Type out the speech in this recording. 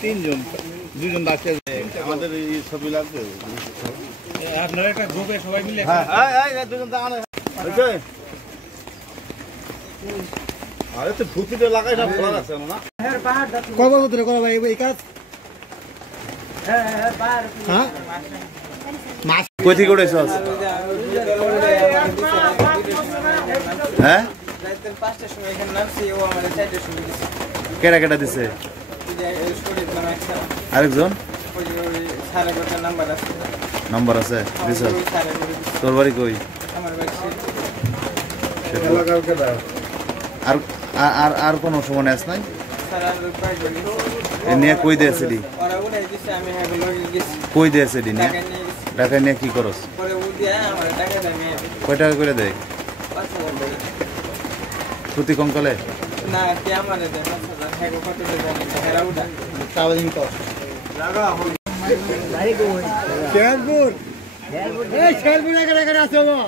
তিনজন দুজন ডাক্তার আমাদের এই ছবি লাগবে আপনারা একটা গ্রুপে সবাই মিলে আরে তো ভূতিটা লাগাই সব খোলা আছে না কবে ধরে করো ভাই এই কাজ হ্যাঁ মাছ কই থেকে উঠেছস হ্যাঁ কেডা কেডা দিছে আরেকজন নাম্বার আছে দিছ তোর বাড়ি কই আর আর আর কোন সময় আস নাই নিয়ে কই দিয়েছিলি কই দিয়েছিলি নিয়ে টাকা নিয়ে কি করস কয় টাকা করে দেয় প্রতি কঙ্কালে না কে আমারে দেয় 5000 হ্যাঁ কত দেয় হেরা উঠা তাওলিং তো শেরপুর এই শেরপুর এখানে আছে বাবা